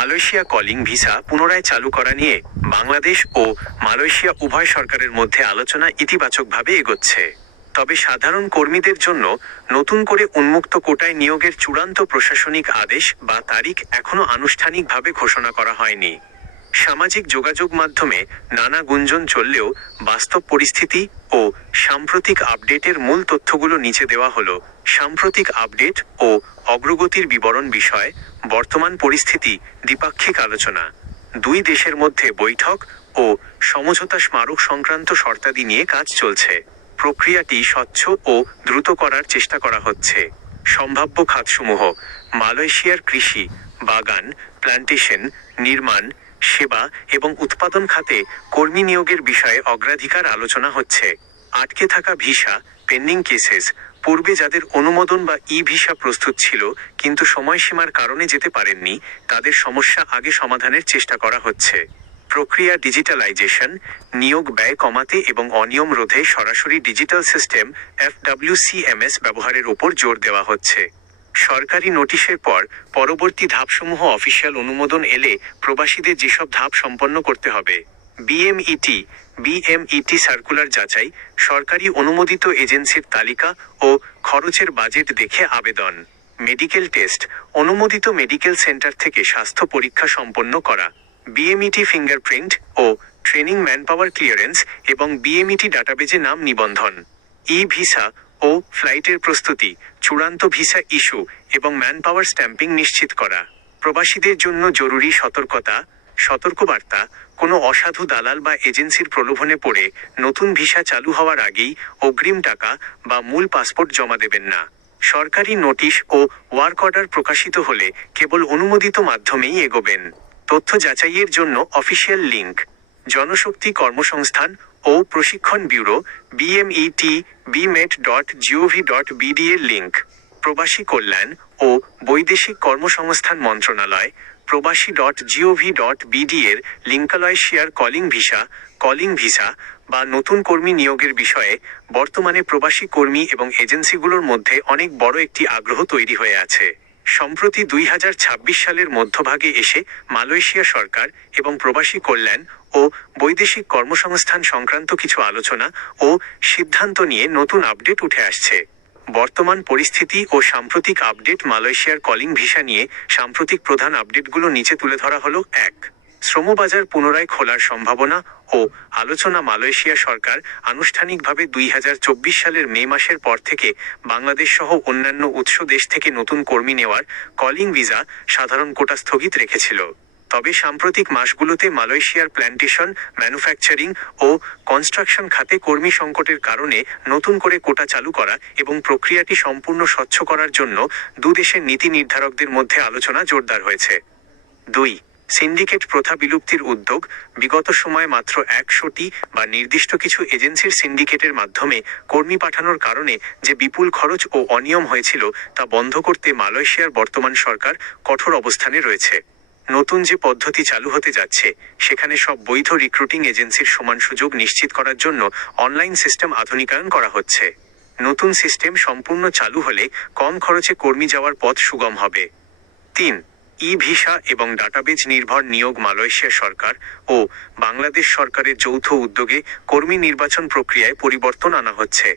Malaysia calling visa পুনরায় চালু করা নিয়ে বাংলাদেশ ও মালয়েশিয়া উভয় সরকারের মধ্যে আলোচনা ইতিবাচকভাবে এগোচ্ছে। তবে সাধারণ কর্মীদের জন্য নতুন করে উন্মুক্ত কোটায় নিয়োগের চূড়ান্ত প্রশাসনিক আদেশ বা তারিখ এখনো আনুষ্ঠানিকভাবে ঘোষণা করা হয়নি। সামাজিক যোগাযোগ মাধ্যমে নানা গুঞ্জন চললেও বাস্তব পরিস্থিতি ও সাম্প্রতিক আপডেটের মূল তথ্যগুলো নিচে দেওয়া হলো। সাম্প্রতিক আপডেট ও অগ্রগতির বিবরণ বিষয়, বর্তমান পরিস্থিতি, দ্বিপাক্ষিক আলোচনা। দুই দেশের মধ্যে বৈঠক ও সমঝোতা স্মারক সংক্রান্ত শর্তাদি নিয়ে কাজ চলছে। প্রক্রিয়াটি স্বচ্ছ ও দ্রুত করার চেষ্টা করা হচ্ছে। সম্ভাব্য খাতসমূহ: মালয়েশিয়ার কৃষি, বাগান, প্ল্যান্টেশন, নির্মাণ, সেবা এবং উৎপাদন খাতে কর্মী নিয়োগের বিষয়ে অগ্রাধিকার আলোচনা হচ্ছে। আটকে থাকা ভিসা, পেন্ডিং কেসেস, পূর্বে যাদের অনুমোদন বা ভিসা প্রস্তুত ছিল কিন্তু সময়সীমার কারণে যেতে পারেননি, তাদের সমস্যা আগে সমাধানের চেষ্টা করা হচ্ছে। প্রক্রিয়া ডিজিটালাইজেশন, নিয়োগ ব্যয় কমাতে এবং অনিয়ম রোধে সরাসরি ডিজিটাল সিস্টেম FWCMS ব্যবহারের উপর জোর দেওয়া হচ্ছে। সরকারি নোটিশের পর পরবর্তী ধাপসমূহ অফিসিয়াল অনুমোদন এলে প্রবাসীদের যেসব ধাপ সম্পন্ন করতে হবে: BMET সার্কুলার যাচাই, সরকারি অনুমোদিত এজেন্সির তালিকা ও খরচের বাজেট দেখে আবেদন। মেডিকেল টেস্ট, অনুমোদিত মেডিকেল সেন্টার থেকে স্বাস্থ্য পরীক্ষা সম্পন্ন করা। BMET ফিঙ্গারপ্রিন্ট ও ট্রেনিং, ম্যানপাওয়ার ক্লিয়ারেন্স এবং BMET ডাটাবেজে নাম নিবন্ধন। ভিসা ও ফ্লাইটের প্রস্তুতি, চূড়ান্ত ভিসা ইস্যু এবং ম্যানপাওয়ার স্ট্যাম্পিং নিশ্চিত করা। প্রবাসীদের জন্য জরুরি সতর্কবার্তা: কোনো অসাধু দালাল বা এজেন্সির প্রলোভনে পড়ে নতুন ভিসা চালু হওয়ার আগেই অগ্রিম টাকা বা মূল পাসপোর্ট জমা দেবেন না। সরকারি নোটিশ ও ওয়ার্ক অর্ডার প্রকাশিত হলে কেবল অনুমোদিত মাধ্যমেই এগোবেন। তথ্য যাচাইয়ের জন্য অফিসিয়াল লিঙ্ক: জনশক্তি কর্মসংস্থান ও প্রশিক্ষণ ব্যুরো BMET.bmet.gov.bd এর লিঙ্ক। প্রবাসী কল্যাণ ও বৈদেশিক কর্মসংস্থান মন্ত্রণালয় প্রবাসী.gov.bd এর লিঙ্কালয় শেয়ার কলিং ভিসা বা নতুন কর্মী নিয়োগের বিষয়ে বর্তমানে প্রবাসী কর্মী এবং এজেন্সিগুলোর মধ্যে অনেক বড় একটি আগ্রহ তৈরি হয়ে আছে। সম্প্রতি 2026 সালের মধ্যভাগে এসে মালয়েশিয়া সরকার এবং প্রবাসী কল্যাণ ও বৈদেশিক কর্মসংস্থান সংক্রান্ত কিছু আলোচনা ও সিদ্ধান্ত নিয়ে নতুন আপডেট উঠে আসছে। বর্তমান পরিস্থিতি ও সাম্প্রতিক আপডেট। মালয়েশিয়ার কলিং ভিসা নিয়ে সাম্প্রতিক প্রধান আপডেটগুলো নিচে তুলে ধরা হলো। 1. শ্রমবাজার পুনরায় খোলার সম্ভাবনা ও আলোচনা। মালয়েশিয়া সরকার আনুষ্ঠানিকভাবে 2024 সালের মে মাসের পর থেকে বাংলাদেশ সহ অন্যান্য উৎস দেশ থেকে নতুন কর্মী নেওয়ার কলিং ভিসা সাধারণ কোটা স্থগিত রেখেছিল। তবে সাম্প্রতিক মাসগুলোতে মালয়েশিয়ার প্ল্যান্টেশন, ম্যানুফ্যাকচারিং ও কনস্ট্রাকশন খাতে কর্মী সংকটের কারণে নতুন করে কোটা চালু করা এবং প্রক্রিয়াটি সম্পূর্ণ স্বচ্ছ করার জন্য দুদেশের নীতি নির্ধারকদের মধ্যে আলোচনা জোরদার হয়েছে। 2. সিন্ডিকেট প্রথা বিলুপ্তির উদ্যোগ। বিগত সময়ে মাত্র 100টি বা নির্দিষ্ট কিছু এজেন্সির সিন্ডিকেটের মাধ্যমে কর্মী পাঠানোর কারণে যে বিপুল খরচ ও অনিয়ম হয়েছিল তা বন্ধ করতে মালয়েশিয়ার বর্তমান সরকার কঠোর অবস্থানে রয়েছে। নতুন যে পদ্ধতি চালু হতে যাচ্ছে সেখানে সব বৈধ রিক্রুটিং এজেন্সির সমান সুযোগ নিশ্চিত করার জন্য অনলাইন সিস্টেম আধুনিকায়ন করা হচ্ছে। নতুন সিস্টেম সম্পূর্ণ চালু হলে কম খরচে কর্মী যাওয়ার পথ সুগম হবে। 3. ভিসা এবং ডাটাবেজ নির্ভর নিয়োগ। মালয়েশিয়া সরকার ও বাংলাদেশ সরকারের যৌথ উদ্যোগে কর্মী নির্বাচন প্রক্রিয়ায় পরিবর্তন আনা হচ্ছে।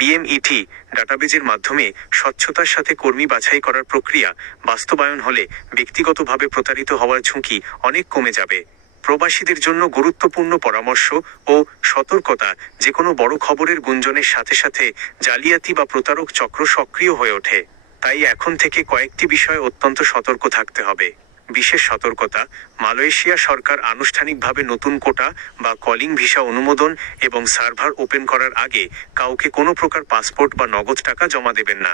BMET ডাটাবেজের মাধ্যমে স্বচ্ছতার সাথে কর্মী বাছাই করার প্রক্রিয়া বাস্তবায়ন হলে ব্যক্তিগতভাবে প্রতারিত হওয়ার ঝুঁকি অনেক কমে যাবে। প্রবাসীদের জন্য গুরুত্বপূর্ণ পরামর্শ ও সতর্কতা: যে কোনো বড় খবরের গুঞ্জনের সাথে সাথে জালিয়াতি বা প্রতারক চক্র সক্রিয় হয়ে ওঠে। তাই এখন থেকে কয়েকটি বিষয়ে অত্যন্ত সতর্ক থাকতে হবে। বিশেষ সতর্কতা: মালয়েশিয়া সরকার আনুষ্ঠানিকভাবে নতুন কোটা বা কলিং ভিসা অনুমোদন এবং সার্ভার ওপেন করার আগে কাউকে কোনো প্রকার পাসপোর্ট বা নগদ টাকা জমা দেবেন না।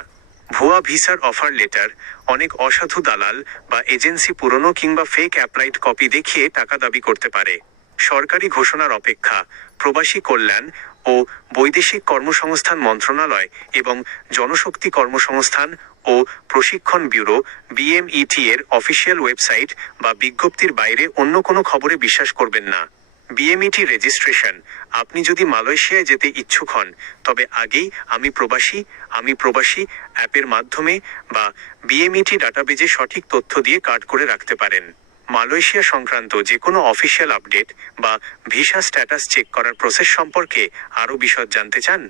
ভুয়া ভিসার অফার লেটার: অনেক অসাধু দালাল বা এজেন্সি পুরনো কিংবা ফেক অ্যাপ্লাইড কপি দেখিয়ে টাকা দাবি করতে পারে। সরকারি ঘোষণার অপেক্ষা। প্রবাসী কল্যাণ ও বৈদেশিক কর্মসংস্থান মন্ত্রণালয় এবং জনশক্তি কর্মসংস্থান ও প্রশিক্ষণ ব্যুরো BMET এর অফিসিয়াল ওয়েবসাইট বা বিজ্ঞপ্তির বাইরে অন্য কোনো খবরে বিশ্বাস করবেন না। BMET registration. আপনি যদি মালয়েশিয়ায় যেতে ইচ্ছুক হন, তবে আগেই আমি প্রবাসী অ্যাপের মাধ্যমে বা বিএমইটি ডাটাবেজে সঠিক তথ্য দিয়ে কার্ড করে রাখতে পারেন। মালয়েশিয়া সংক্রান্ত যে কোনো অফিসিয়াল আপডেট বা ভিসা স্ট্যাটাস চেক করার প্রসেস সম্পর্কে আরও বিশদ জানতে চান?